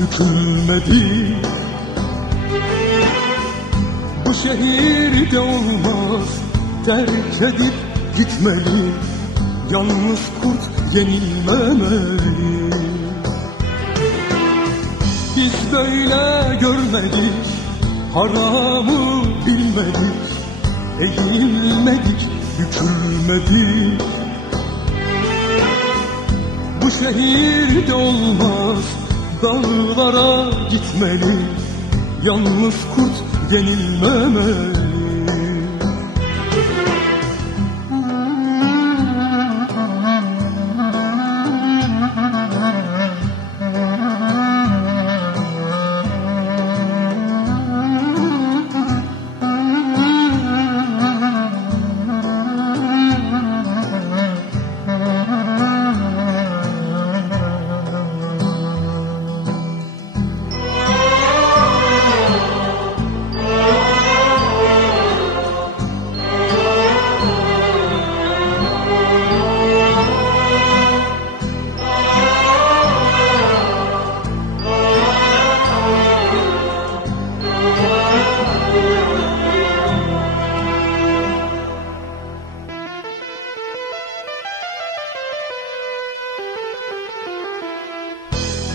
bükülmedik Bu şehirde olmaz Terk edip gitmeli. Yalnız kurt yenilmemeli. Biz böyle görmedik Haramı bilmedik. Eğilmedik, bükülmedik. Bu şehirde olmaz Dağlara gitmeli. Yalnız kurt yenilmemeli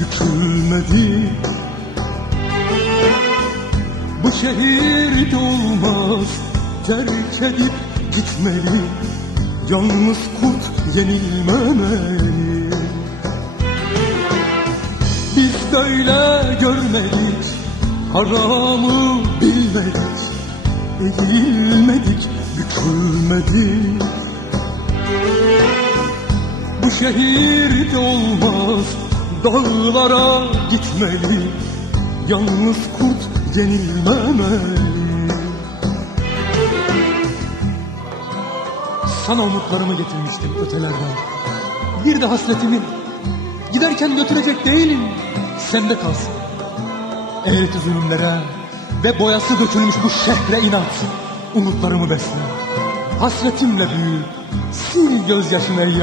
bükülmedik Bu şehirde olmaz Terk edip gitmeli. Yalnız kurt yenilmemeli. Biz böyle görmedik Haramı bilmedik. Eğilmedik, bükülmedik. Bu şehirde olmaz Dağlara gitmeli Yalnız kurt yenilmemeli. Sana umutlarımı getirmiştim ötelerden. Bir de hasretimi. Giderken götürecek değilim. Sende kalsın. Eğreti zulümlere Ve boyası dökülmüş bu şehre inat. Umutlarımı besle. Hasretimle büyü. Sil gözyaşını ey